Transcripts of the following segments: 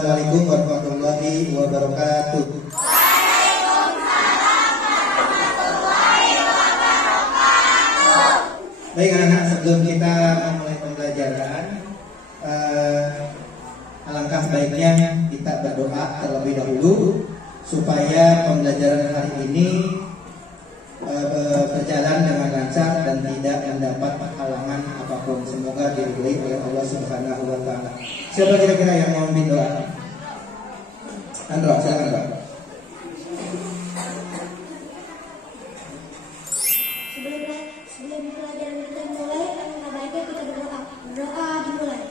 Assalamualaikum warahmatullahi wabarakatuh. Baik anak-anak, sebelum kita memulai pembelajaran, alangkah baiknya kita berdoa terlebih dahulu supaya pembelajaran hari ini berjalan dengan lancar dan tidak mendapat halangan apapun. Semoga diridhoi oleh Allah Subhanahu wa taala. Siapa kira-kira yang mau memimpin doa? Andro, silakan, Pak. Sebelum pelajaran kita mulai, alangkah baiknya kita berdoa. Berdoa dimulai.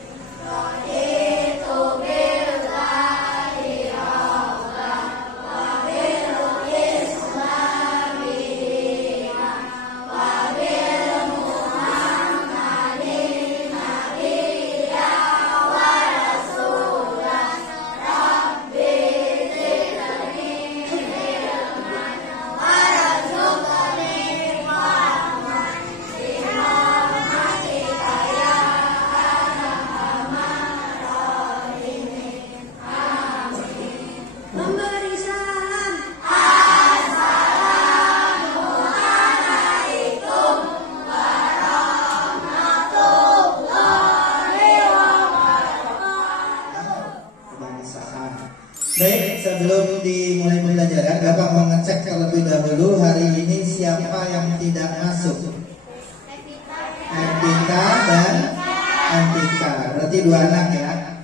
Baik, sebelum dimulai pembelajaran, Bapak mau ngecek terlebih dahulu hari ini siapa yang tidak masuk. Evita dan Antika, berarti dua anak ya.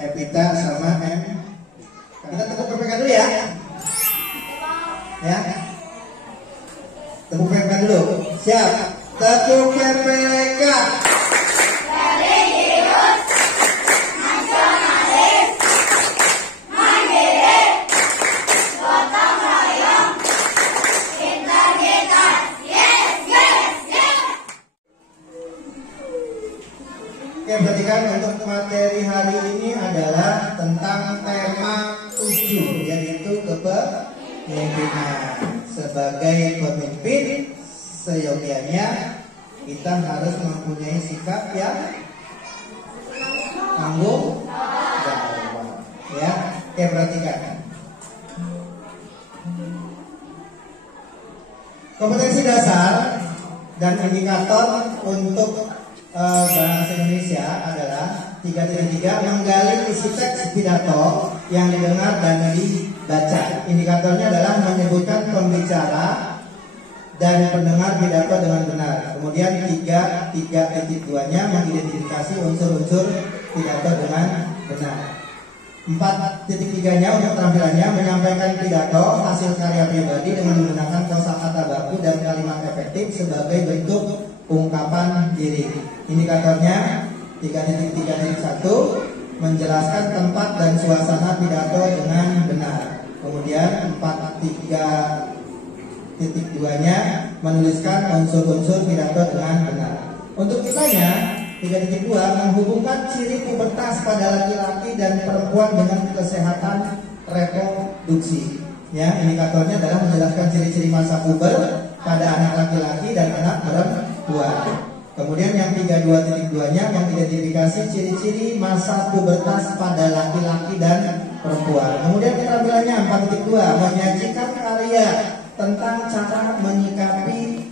Evita sama M. Kita tepuk PPK dulu ya. Ya. Tepuk PPK dulu. Siap. Tepuk PPK. Oke, perhatikan untuk materi hari ini adalah tentang tema 7, yaitu kepemimpinan. Sebagai pemimpin, seyogianya kita harus mempunyai sikap yang tanggung jawab. Ya, oke, perhatikan. Kompetensi dasar dan indikator untuk bahasa Indonesia adalah 3.3 menggali isi teks pidato yang didengar dan dibaca. Indikatornya adalah menyebutkan pembicara dan pendengar pidato dengan benar. Kemudian 3.2-nya mengidentifikasi unsur-unsur pidato dengan benar. 4.3-nya untuk tampilannya menyampaikan pidato hasil karya pribadi dengan menggunakan kosakata baku dan kalimat efektif sebagai bentuk ungkapan diri. Indikatornya 3.3.1 menjelaskan tempat dan suasana pidato dengan benar. Kemudian 4.3.2-nya menuliskan unsur-unsur pidato dengan benar. Untuk kitanya 3.2 menghubungkan ciri pubertas pada laki-laki dan perempuan dengan kesehatan reproduksi. Ya, indikatornya adalah menjelaskan ciri-ciri masa puber pada anak laki-laki dan anak perempuan. Kemudian yang 32.2-nya mengidentifikasi ciri-ciri masa pubertas pada laki-laki dan perempuan. Kemudian keterampilannya 4.2 menyajikan karya tentang cara menyikapi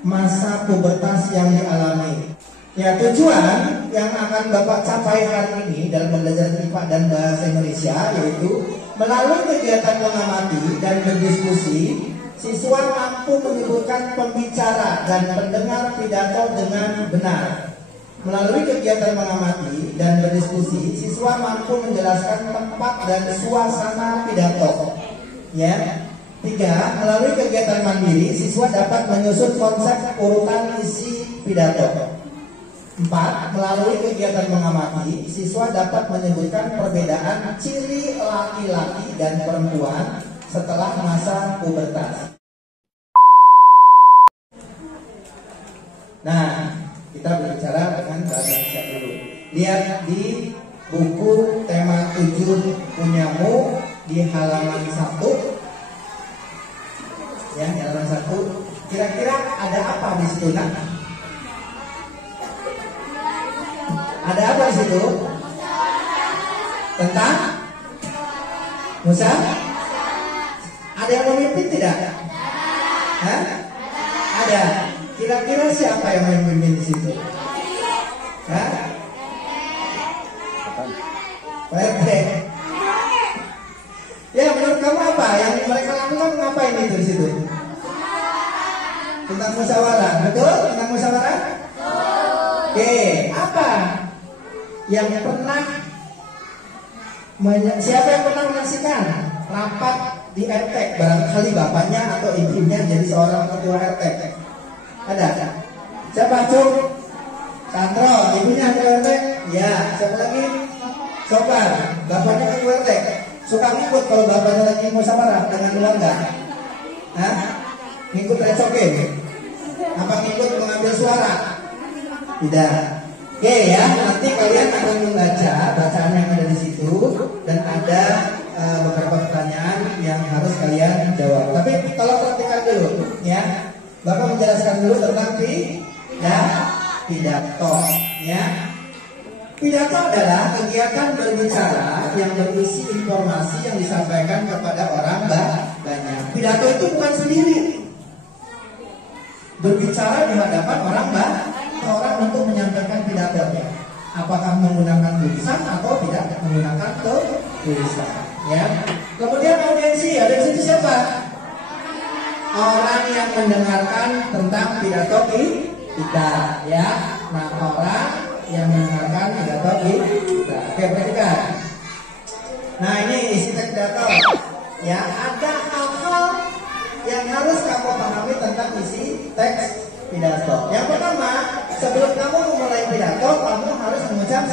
masa pubertas yang dialami. Ya, tujuan yang akan Bapak capai hari ini dalam pembelajaran IPA dan Bahasa Indonesia yaitu melalui kegiatan mengamati dan berdiskusi, siswa mampu menyebutkan pembicara dan pendengar pidato dengan benar. Melalui kegiatan mengamati dan berdiskusi, siswa mampu menjelaskan tempat dan suasana pidato. Ya. 3. Melalui kegiatan mandiri, siswa dapat menyusun konsep urutan isi pidato. 4. Melalui kegiatan mengamati, siswa dapat menyebutkan perbedaan ciri laki-laki dan perempuan setelah masa pubertas. Nah, kita berbicara dengan bahasa Indonesia dulu. Lihat di buku tema 7 punyamu di halaman 1. Ya, di halaman 1. Kira-kira ada apa di situ, Nak? Ada apa di situ? Tentang Musa? Ada yang memimpin tidak? Hah? Ada. Kira-kira siapa yang memimpin di situ? Hah? PRT. Ya, menurut kamu apa yang mereka lakukan? Ngapain itu di situ? Tentang musyawarah, betul? Tentang musyawarah? Oke, apa yang pernah siapa yang pernah menyaksikan rapat di RT? Barangkali bapaknya atau ibunya jadi seorang ketua RT. Ada? Siapa? Cung? Sandro, ibunya ketua RT? Ya, siapa lagi? Sopan, bapaknya ketua RT. Suka ngikut kalau bapaknya lagi musyawarah dengan keluarga? Hah? Ngikut recokin? Apa ngikut mengambil suara? Tidak. Oke ya, nanti kalian akan membaca bacaan yang ada di situ dan ada beberapa pertanyaan yang harus kalian jawab. Tapi tolong perhatikan dulu, ya. Bapak menjelaskan dulu tentang pidato, ya. Pidato adalah kegiatan berbicara yang berisi informasi yang disampaikan kepada orang banyak. Pidato itu bukan sendiri. Berbicara di hadapan orang untuk menyampaikan pidatonya. Apakah menggunakan tulisan atau tidak menggunakan tulisan, ya. Kemudian audiensi itu siapa? Orang yang mendengarkan tentang pidato kita, ya. Nah, orang yang mendengarkan pidato kita. Oke, perhatikan. Nah, ini isi teks pidato. Ya, ada hal-hal yang harus kamu pahami tentang isi teks pidato. Yang pertama, sebelum kamu memulai pidato, kamu harus mengucap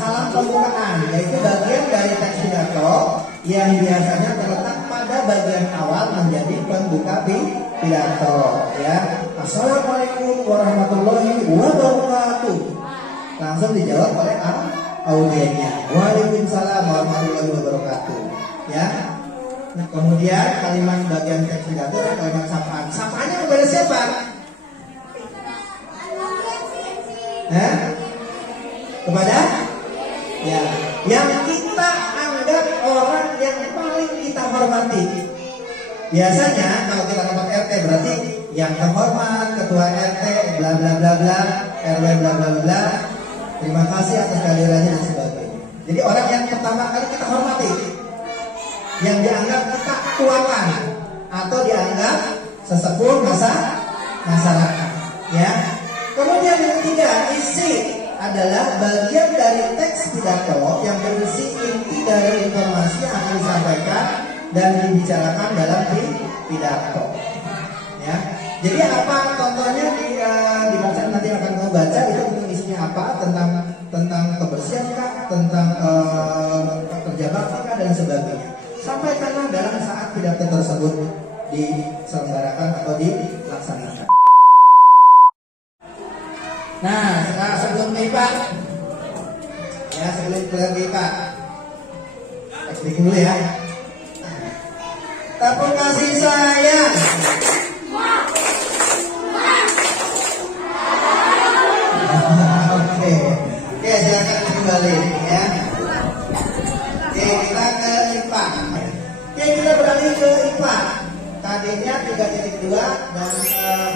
salam pembukaan, yaitu bagian dari teks pidato yang biasanya terletak pada bagian awal menjadi pembuka pidato. Ya, Assalamualaikum warahmatullahi wabarakatuh. Langsung dijawab oleh audiennya. Waalaikumsalam warahmatullahi wabarakatuh. Ya. Nah, kemudian kalimat bagian teks pidato dan kalimat sapaan. Sapaannya kepada siapa? Kepada? Ya, yang kita anggap orang yang paling kita hormati. Biasanya kalau kita rapat RT berarti yang terhormat, ketua RT, bla bla bla bla, RW bla bla bla. Terima kasih atas kehadirannya dan sebagainya. Jadi orang yang pertama kali kita hormati, yang dianggap kita tuakan atau dianggap sesepuh masyarakat, ya. Kemudian yang ketiga, isi adalah bagian dari teks pidato yang berisi inti dari informasi yang akan disampaikan dan dibicarakan dalam pidato, ya. Jadi apa contohnya dibaca, nanti akan kamu baca itu isinya apa, tentang kebersihan kah, tentang kerja bakti kah dan sebagainya. Sampaikanlah dalam saat pidato tersebut diselenggarakan atau dilaksanakan. Nah, sebelum IPA, ya sebelum IPA, bikin dulu ya. Tepuk kasih sayang. Oke, silakan kembali ya. Oke, kita ke IPA. Oke, kita beralih ke IPA. KD-nya 3.2 dan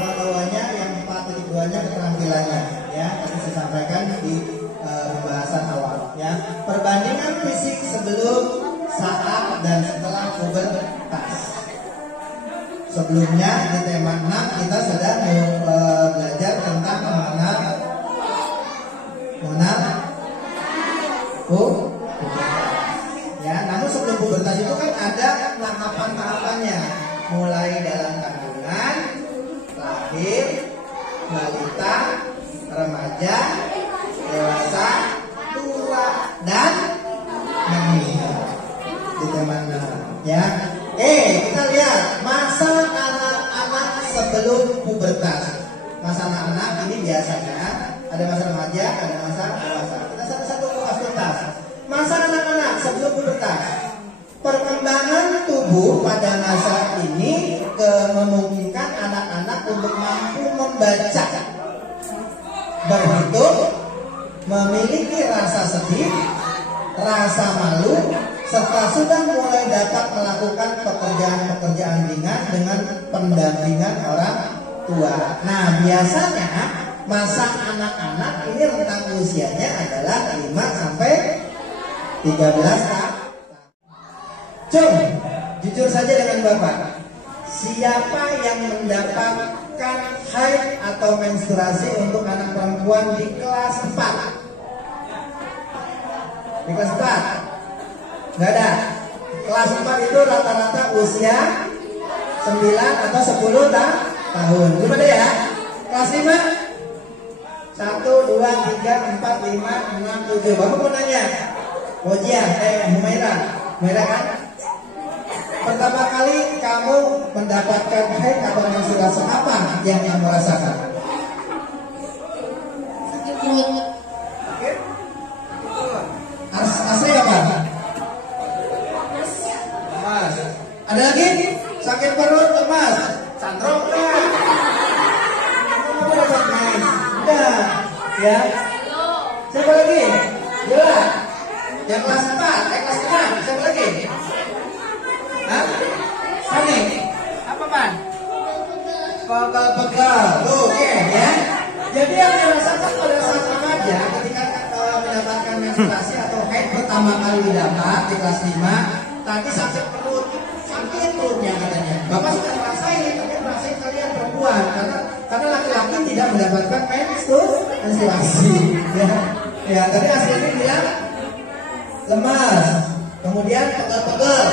pengetahuannya yang 4.2-nya keterampilannya, ya. Tadi saya sampaikan di pembahasan awal, ya. Perbandingan fisik sebelum, saat dan setelah pubertas. Sebelumnya di tema 6 kita sudah belajar tentang mengenal ya. Namun sebelum pubertas itu kan ada tahapan-tahapannya, mulai dalam kandungan, lahir, balita, remaja, dewasa, tua, dan meninggal. Di tema 6, ya. Kita lihat masa anak-anak sebelum pubertas. Masa anak-anak ini biasanya ada masa remaja, ada masa dewasa. Kita satu-satu kupas tuntas. Masa anak-anak sebelum pubertas. Perkembangan tubuh pada masa ini memungkinkan anak-anak untuk mampu membaca, berhitung, memiliki rasa sedih, rasa malu, serta sudah mulai dapat melakukan pekerjaan-pekerjaan ringan dengan pendampingan orang tua. Nah, biasanya masa anak-anak ini rentang usianya adalah 5 sampai 13 tahun. Cung, jujur saja dengan Bapak. Siapa yang mendapatkan haid atau menstruasi untuk anak perempuan di kelas 4? Di kelas 4? Nggak ada. Kelas 4 itu rata-rata usia 9 atau 10 tahun. Gimana ya? Kelas 5? 1, 2, 3, 4, 5, 6, 7. Bapak mau nanya. Wajah, Humaira kan? Pertama kali kamu mendapatkan haid atau menstruasi apa yang kamu rasakan? Sakit perut. Asli apa? Lemas. Ada lagi? Sakit perut, lemas. Sandrok kan? Kamu dapat main? Udah, ya. Siapa lagi? Yola. Yang kelas 4, kelas 6. Siapa lagi? Hah? Pani? Apa Pan? Pegal-pegal. Oke, ya. Jadi yang dirasakan pada saat remaja ketika mendapatkan menstruasi atau haid pertama kali didapat di kelas 5, tadi sakit perut perutnya katanya. Bapak sudah merasain, tapi merasain kalian perempuan karena laki-laki tidak mendapatkan menstruasi. Ya, tadi hasilnya dia lemas, kemudian pegel-pegel,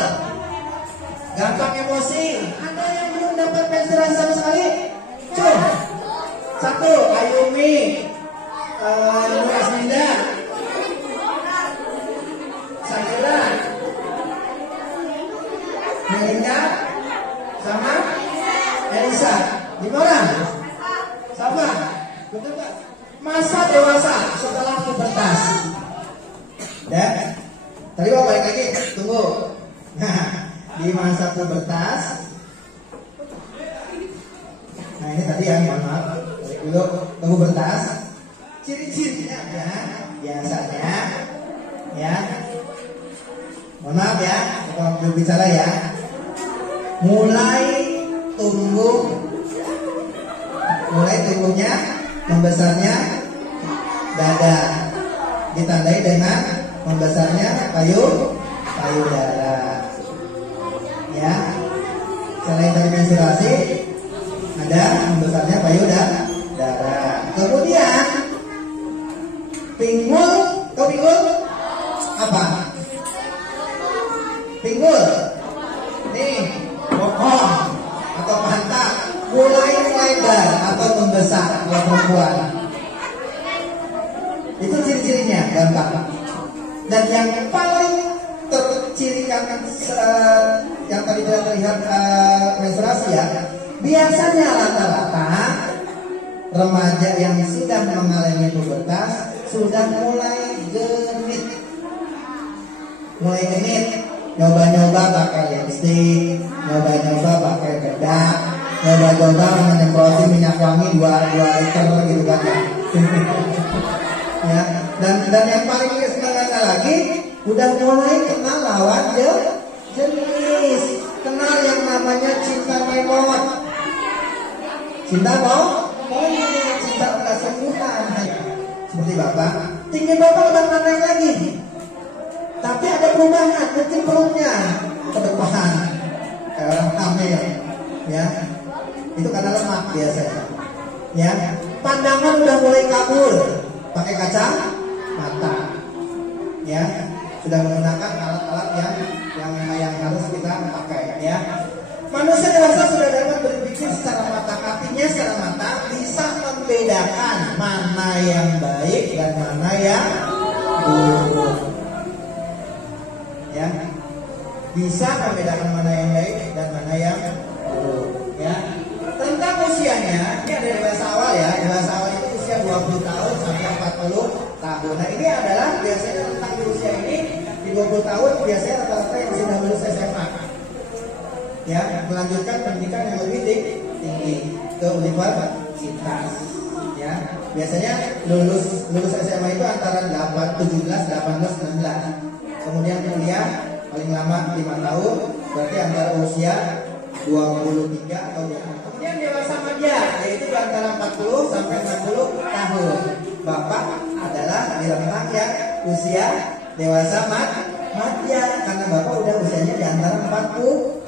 gampang emosi. Ada yang belum dapat menstruasi sama sekali? Cung, 1, Ayumi, Asminda, Sakira, Melinda, sama Elisa. 5 orang? Sama? Betul tak? Masa dewasa setelah pubertas. Ya, tadi Bapak balik lagi, tunggu. Nah, di masa pubertas. Nah ini tadi ya, mohon maaf. Balik dulu, pubertas. Ciri-cirinya ya, biasanya ya. Mohon maaf ya, kalau belum bicara ya. Mulai tumbuhnya, membesarnya dada, ditandai dengan membesarnya payudara. Ya, selain dari menstruasi, ada membesarnya payudara. Kemudian pinggul, apa? Pinggul, nih bokong atau pantat mulai lebar atau membesar kalau perempuan. Itu ciri-cirinya gampang. Dan yang paling tercirikan yang tadi tidak terlihat menstruasi ya, biasanya rata-rata remaja yang sudah mengalami pubertas sudah mulai genit, nyoba-nyoba pakai lipstick, nyoba-nyoba pakai bedak, nyoba-nyoba menyemproti minyak wangi 2 liter gitu kan ya. Dan yang paling senangnya lagi udah mulai kenal lawan jenis, kenal yang namanya cinta memot, cinta cinta kesungguhan. Seperti Bapak, tinggi Bapak udah naik lagi, tapi ada perubahan, mungkin perutnya ke depan kayak orang hamil, ya. Itu karena lemak biasanya, ya. Pandangan udah mulai kabur, pakai kacamata, ya. Sudah menggunakan alat-alat yang harus kita pakai, ya. Manusia dewasa sudah dapat berpikir secara mata, artinya secara mata bisa membedakan mana yang baik dan mana yang buruk. Ya, bisa membedakan mana yang baik dan mana yang buruk. Ya, tentang usianya ini ada dewasa awal ya. Dewasa awal itu usia 20 tahun sampai 40 tahun. Nah ini adalah biasanya tentang di usia ini di 20 tahun biasanya rata-rata yang sudah lulus SMA. Ya, melanjutkan pendidikan yang lebih tinggi ke universitas. Ya, biasanya lulus SMA itu antara 17, 18, 19. Kemudian kuliah paling lama 5 tahun, berarti antara usia 23 atau 20. Kemudian dewasa madya, yaitu di antara 40 sampai 60 tahun. Bapak adalah di rentang yang usia dewasa madya, karena Bapak udah usianya di antara 40,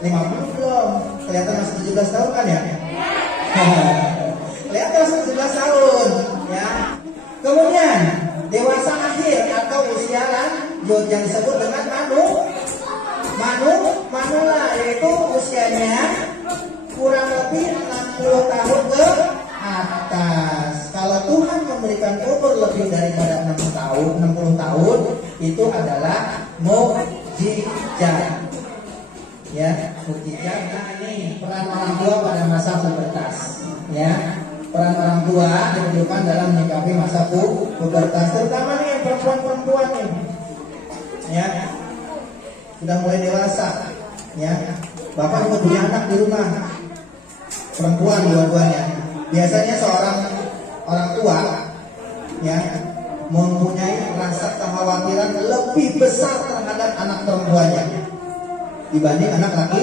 50 belum. Kelihatan masih 17 tahun kan ya? Kelihatan masih 17 tahun ya. Kemudian dewasa akhir atau usia lanjut yang disebut dengan manula, yaitu usianya kurang lebih 60 tahun ke atas. Kalau Tuhan memberikan umur lebih daripada 60 tahun, itu adalah mukjizat. Ya, mukjizat. Nah, ini peran orang tua pada masa pubertas. Ya, peran orang tua diperlukan dalam menyikapi masa pubertas, terutama nih perempuan-perempuan nih. Ya, sudah mulai dewasa. Ya, Bapak juga punya anak di rumah, perempuan dua-duanya. Biasanya seorang orang tua ya mempunyai rasa kekhawatiran lebih besar terhadap anak perempuannya dibanding anak laki.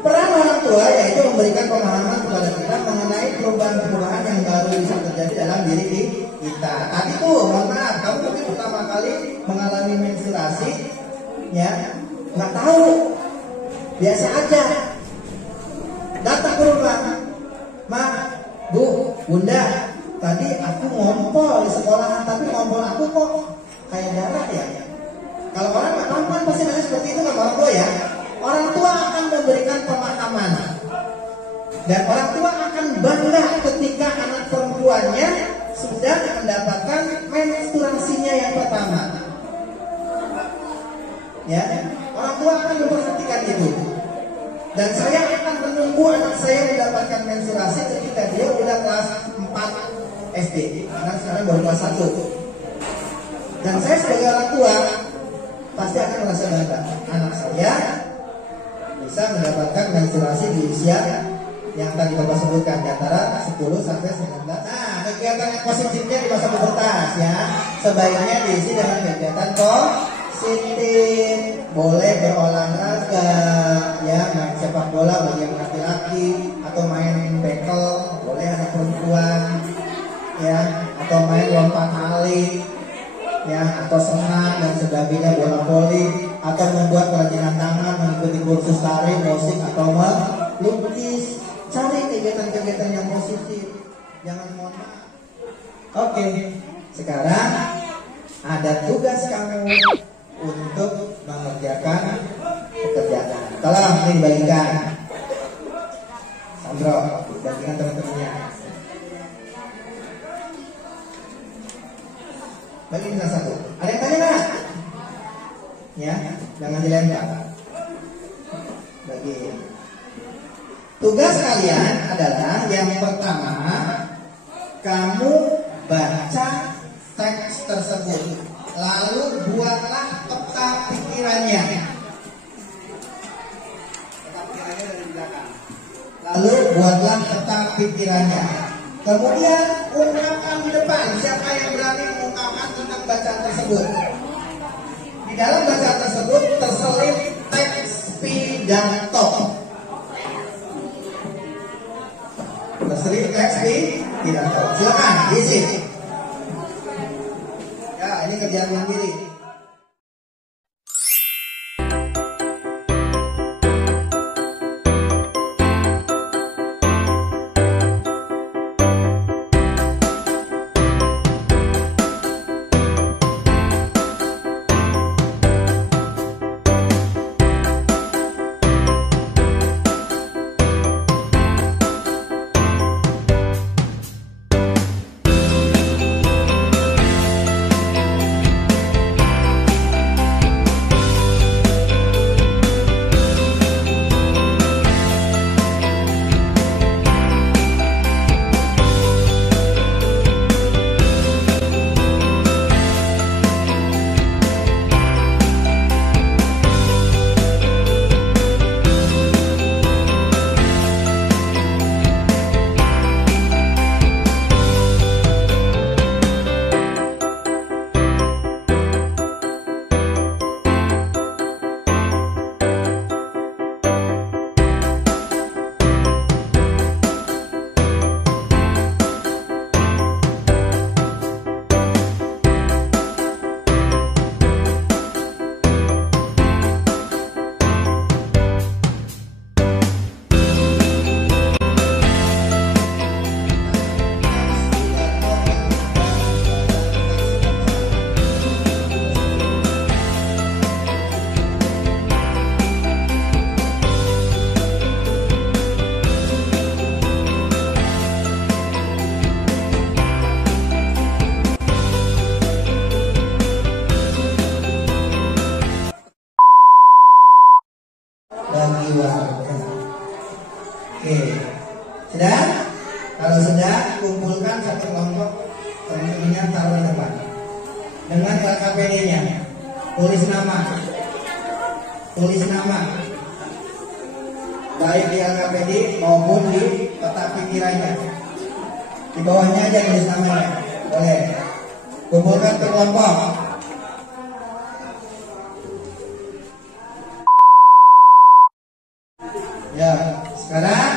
Peran orang tua yaitu memberikan pemahaman kepada kita mengenai perubahan-perubahan yang baru bisa terjadi dalam diri kita. Tadi tuh, mohon maaf, kamu mungkin pertama kali mengalami menstruasi, ya, nggak tahu, biasa aja, datang ke rumah, Ma, Bu, Bunda, tadi aku ngompol di sekolahan, tapi ngompol aku kok kayak darah ya. Kalau orang nggak tahu kan pasti nanya seperti itu nggak orang tua ya. Orang tua akan memberikan pemahaman dan orang tua akan bangga ketika anak perempuannya sudah mendapatkan menstruasinya yang pertama. Ya, orang tua akan memperhatikan itu. Dan saya akan menunggu anak saya mendapatkan menstruasi ketika dia udah kelas 4 SD. Karena sekarang baru kelas 1. Dan saya sebagai orang tua pasti akan merasa bangga. Anak saya bisa mendapatkan menstruasi di usia yang tadi Bapak sebutkan, di antara 10 sampai 19. Nah, kegiatan yang positifnya di masa pubertas ya, sebaiknya diisi dengan kegiatan positif. Boleh berolahraga ya, main sepak bola bagi yang laki-laki, atau main bekel, boleh anak perempuan ya, atau main lompat tali ya, atau senam dan sebagainya, bola voli, atau membuat kerajinan tangan, mengikuti kursus tari, musik, atau melukis. Cari kegiatan-kegiatan yang positif, jangan mohon maaf. Oke, sekarang ada tugas kamu untuk mengerjakan pekerjaan. Tolong ini dibagikan, Sandro, bagikan teman-temannya. Bagi salah satu. Ada yang tanya nggak? Ya, jangan dilempar. Bagi. Tugas kalian adalah yang pertama, kamu baca teks tersebut, lalu buatlah peta pikirannya. Peta pikirannya dari belakang. Lalu buatlah peta pikirannya. Kemudian ungkapkan di depan. Siapa yang berani mengungkapkan tentang bacaan tersebut? Di dalam bacaan tersebut terselip teks pidato. Terselip teks pidato. Silakan diisi. Ya, ini kerjaan yang diri. Oke. Sudah? Kalau sudah, kumpulkan satu kelompok teman-temannya taruh di depan. Dengan LKPD-nya. Tulis nama. Tulis nama. Baik di LKPD maupun di peta pikirannya. Di bawahnya aja tulis namanya. Boleh. Kumpulkan ke kelompok. Ya, sekarang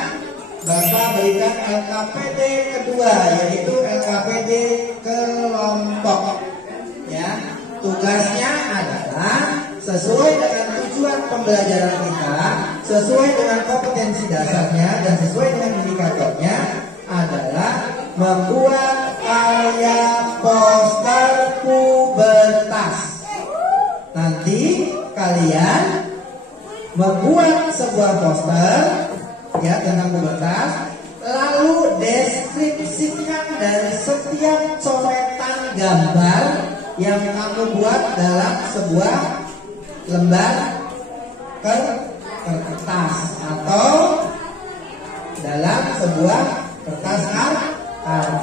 Bapak berikan LKPD kedua, yaitu LKPD kelompok. Ya, tugasnya adalah sesuai dengan tujuan pembelajaran kita, sesuai dengan kompetensi dasarnya dan sesuai dengan indikatornya adalah membuat karya poster pubertas. Nanti kalian membuat sebuah poster ya tentang pubertas, lalu deskripsikan dari setiap coretan gambar yang kamu buat dalam sebuah lembar kertas atau dalam sebuah kertas karton.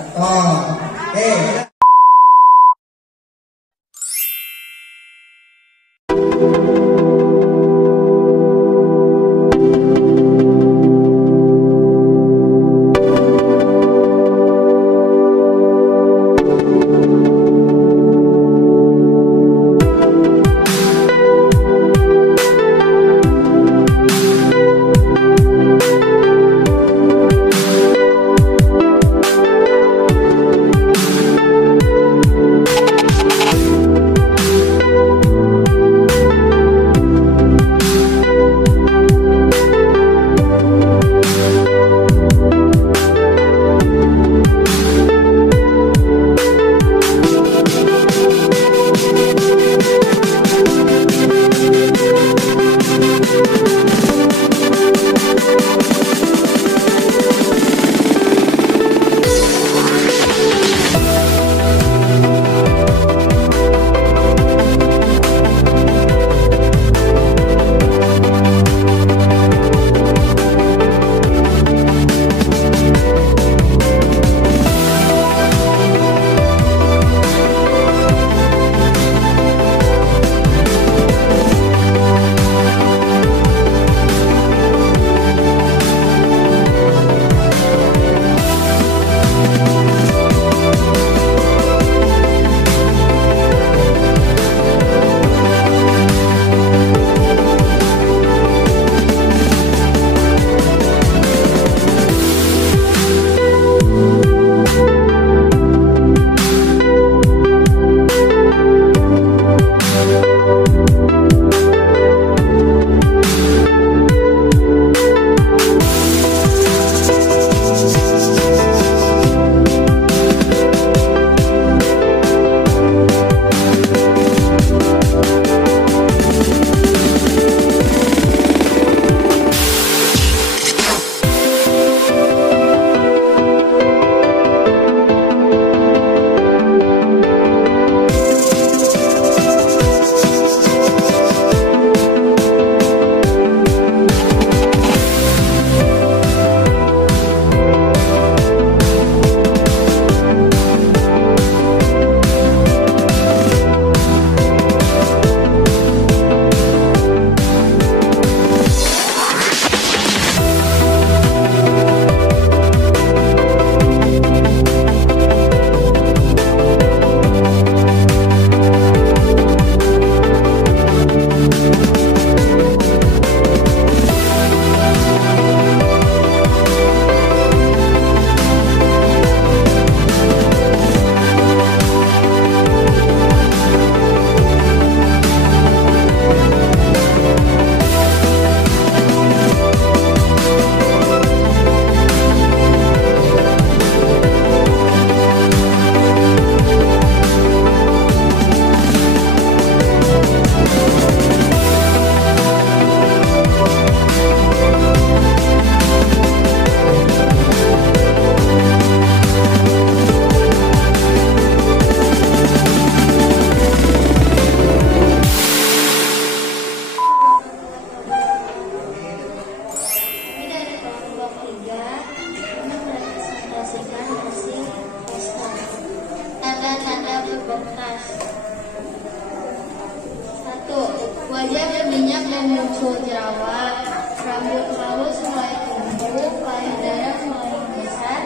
muncul jerawat, rambut halus mulai tumbuh, payudara mulai membesar,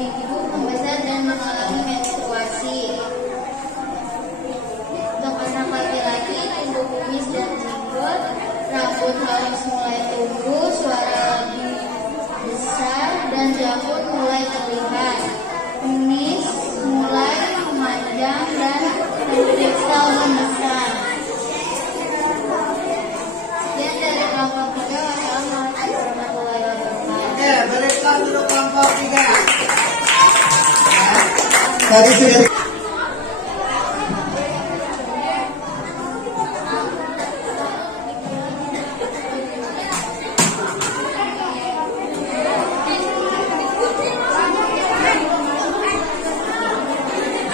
ibu membesar dan mengalami menstruasi. Untuk anak laki-laki, tumbuh kumis dan jenggot, rambut halus mulai tumbuh, suara lebih besar dan janggut mulai terlihat. Kumis mulai memanjang dan kristal membesar. Sekian dari kelompok 3. Wassalamualaikum warahmatullahi wabarakatuh. Ya, berikan dulu kelompok 3. Tadi sudah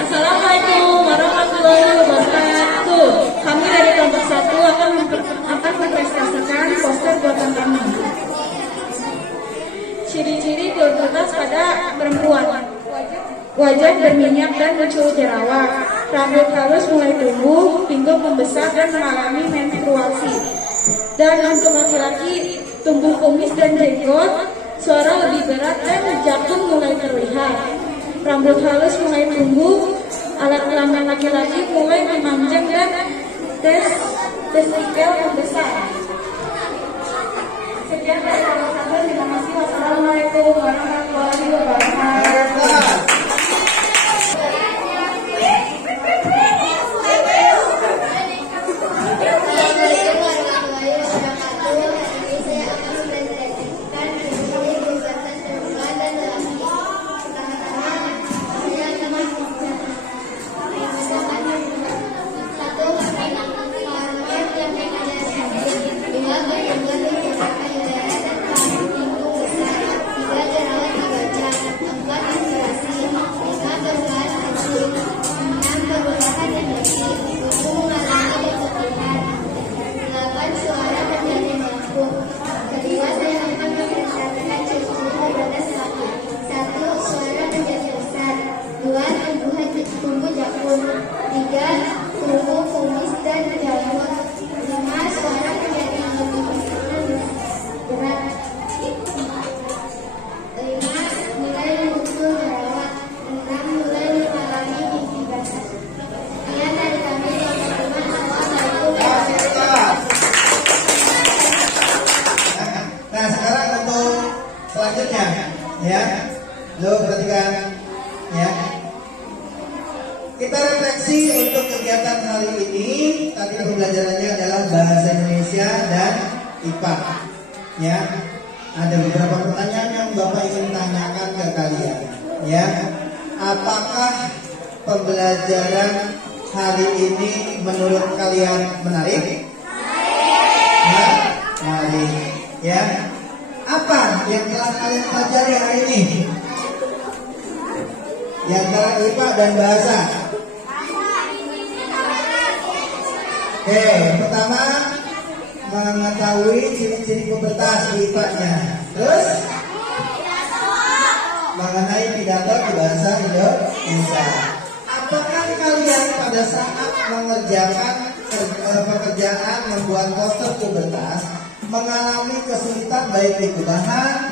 Assalamualaikum warahmatullahi wabarakatuh. Kami dari kelompok 1 akan mempresentasikan poster buatan kami. Ciri-ciri pubertas pada perempuan: wajah berminyak dan muncul jerawat, rambut halus mulai tumbuh, pinggul membesar dan mengalami menstruasi. Dan untuk laki-laki, tumbuh kumis dan jenggot, suara lebih berat dan janggut mulai terlihat. Rambut halus mulai tumbuh, alat kelamin laki-laki mulai memanjang dan testikel membesar. Sekian dari kelompok 1. Terima kasih. Wassalamualaikum warahmatullahi wabarakatuh. Nah, sekarang untuk selanjutnya, ya, lo perhatikan, ya. Kita refleksi untuk kegiatan hari ini. Tadi pembelajarannya adalah bahasa Indonesia dan IPA, ya. Ada beberapa pertanyaan yang Bapak ingin tanyakan ke kalian, ya. Apakah pembelajaran hari ini menurut kalian menarik? Menarik. Ya, apa yang telah kalian pelajari hari ini? Yang antara IPA dan bahasa. Oke, pertama mengetahui ciri-ciri pubertas di IPA-nya. Terus mengenai pidato di bahasa Indonesia. Apakah kalian pada saat mengerjakan pekerjaan membuat poster pubertas mengalami kesulitan baik itu bahan,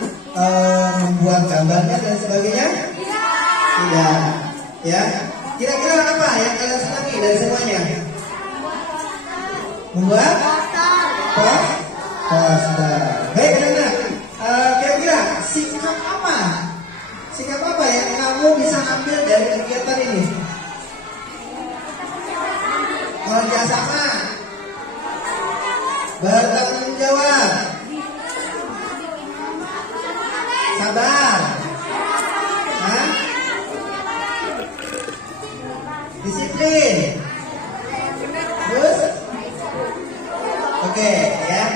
membuat gambarnya dan sebagainya? Tidak. Ya. Kira-kira apa yang kalian senangi dari semuanya? Membuat poster. Baik, anak-anak. Kira-kira sikap apa? Sikap apa yang kamu bisa ambil dari kegiatan ini? Kerjasama, bertanggung jawab, sabar, disiplin. Terus, oke, ya.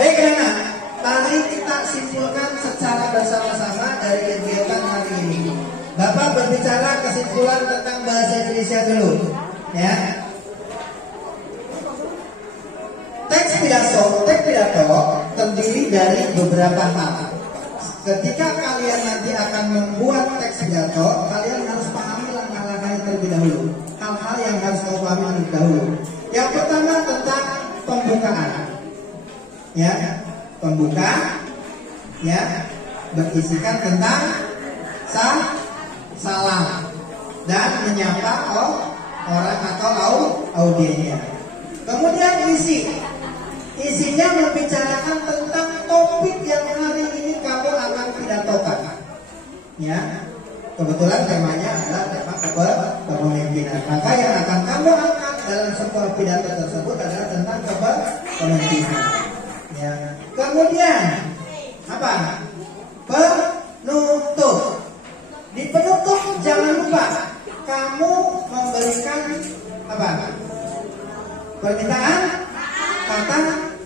Baik, anak. Mari kita simpulkan secara bersama-sama dari kegiatan hari ini. Bapak berbicara kesimpulan tentang bahasa Indonesia dulu, ya. Teks pidato terdiri dari beberapa hal. Ketika kalian nanti akan membuat teks pidato, kalian harus pahami langkah-langkah yang terlebih dahulu. Hal-hal yang harus kamu pahami terlebih dahulu. Yang pertama tentang pembukaan. ya, pembuka, ya, berisikan tentang salam dan menyapa orang atau audiennya. Kemudian isinya membicarakan tentang topik yang hari ini kamu akan pidatokan. Ya, kebetulan temanya adalah tema kepemimpinan. Maka yang akan kamu angkat dalam sebuah pidato tersebut adalah tentang kepemimpinan. Ya, kemudian apa? Penutup. Di penutup jangan lupa kamu memberikan apa? Permintaan kata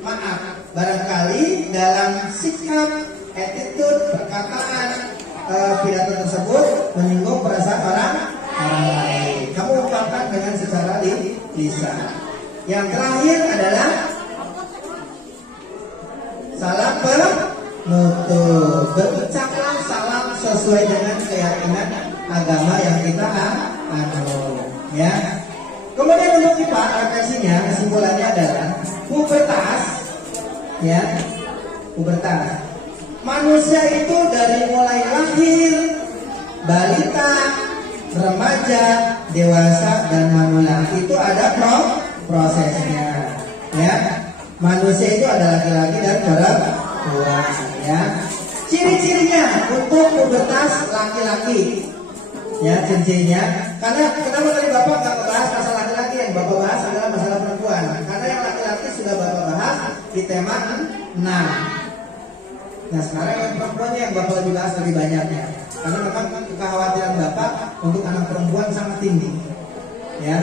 maaf. Barangkali dalam sikap, attitude, perkataan pidato tersebut menyinggung perasaan orang lain. Kamu ungkapkan dengan secara lisan. Yang terakhir adalah salam penutup. Berucaplah salam sesuai dengan keyakinan agama yang kita anut. Ya. Kemudian untuk kita refleksinya, kesimpulannya adalah pubertas. Ya, pubertas. Manusia itu dari mulai lahir, balita, remaja, dewasa, dan manula itu ada prosesnya. Ya, manusia itu ada laki-laki dan perempuan. Ya, ciri-cirinya untuk pubertas laki-laki. Ya, ciri-cirinya. Karena kenapa tadi Bapak nggak membahas masalah laki-laki, yang Bapak bahas adalah masalah perempuan. Karena yang laki-laki sudah Bapak bahas di tema 6. Nah, sekarang yang perempuannya yang Bapak lebih bahas lebih banyaknya. Karena memang kekhawatiran Bapak untuk anak perempuan sangat tinggi. Ya.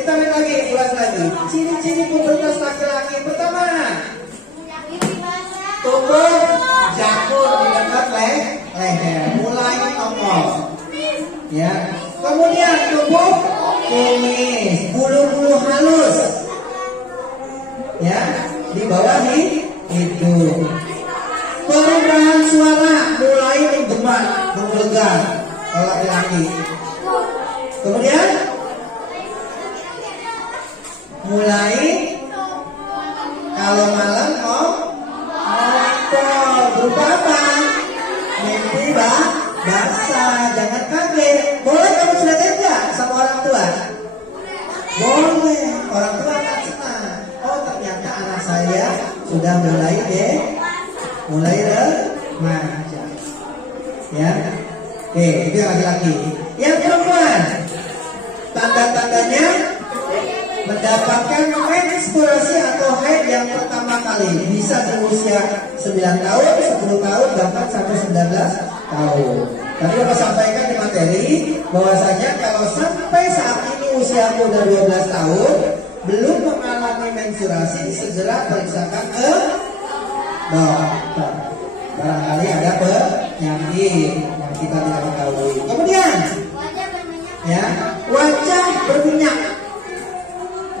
Kita lihat lagi, ulas lagi. Ciri-ciri pubertas laki-laki. Pertama, tubuh jangkut di dekat leher, mulai nongol. Ya. Kemudian tubuh kumis, bulu-bulu halus. Ya, di bawah hidung. Perubahan suara mulai menggema, menggelegar kalau laki-laki. Kemudian mulai kalau malam ngompol. Berupa apa? Mimpi basah. Jangan kaget. Boleh kamu ceritain nggak sama orang tua? Boleh. Orang tua akan senang. Oh, ternyata anak saya sudah mulai remaja. Ya. Oke, itu yang laki-laki. Yang perempuan, tanda-tandanya mendapatkan menstruasi atau haid yang pertama kali. Bisa di usia 9 tahun, 10 tahun, bahkan sampai 19 tahun. Tadi Bapak sampaikan di materi bahwasanya kalau sampai saat ini usiamu udah 12 tahun belum mengalami menstruasi, segera periksakan ke dokter. Barangkali ada penyakit yang kita tidak ketahui. Kemudian, ya, wajah berminyak.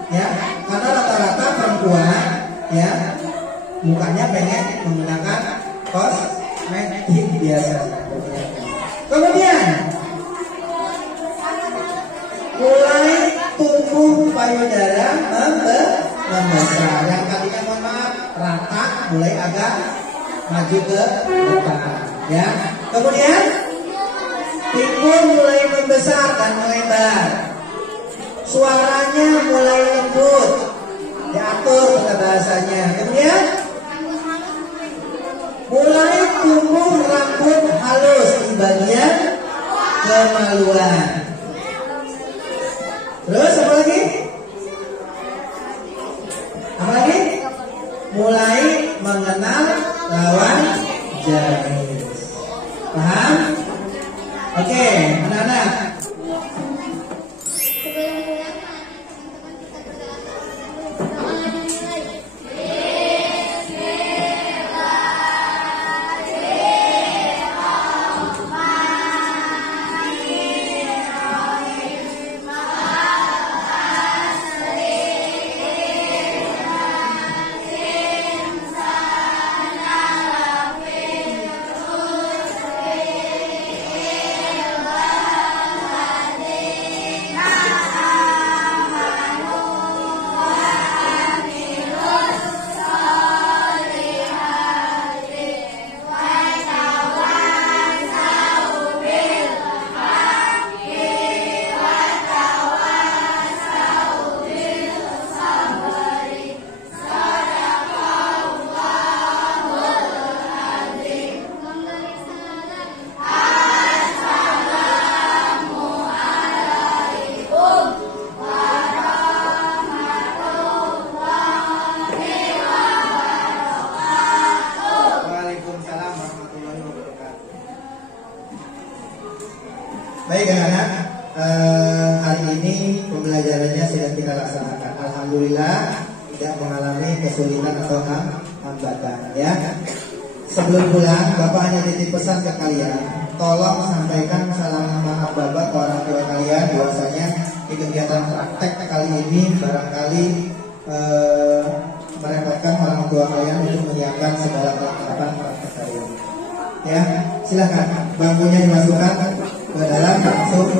Ya, karena rata-rata perempuan, ya, mukanya pengen menggunakan kosmetik biasa. Kemudian, mulai tumbuh payudara membesar. Yang tadinya mohon maaf rata, mulai agak maju ke depan. Ya. Kemudian, pinggul mulai membesar dan melebar. Suaranya mulai lembut, diatur kata bahasanya. Kemudian mulai tumbuh rambut halus di bagian kemaluan. Terus apa lagi? Apa lagi? Mulai mengenal lawan jenis. Paham? Oke, anak-anak. Baik anak-anak, hari ini pembelajarannya sudah kita laksanakan. Alhamdulillah tidak mengalami kesulitan atau hambatan ya. Sebelum pulang, Bapak hanya titip pesan ke kalian, tolong sampaikan salam maaf Bapak ke orang tua kalian. Bahwasanya di kegiatan praktek kali ini barangkali merepotkan orang tua kalian untuk menyiapkan segala perlengkapan praktek kalian. Ya, silakan bangkunya dimasukkan ke dalam langsung.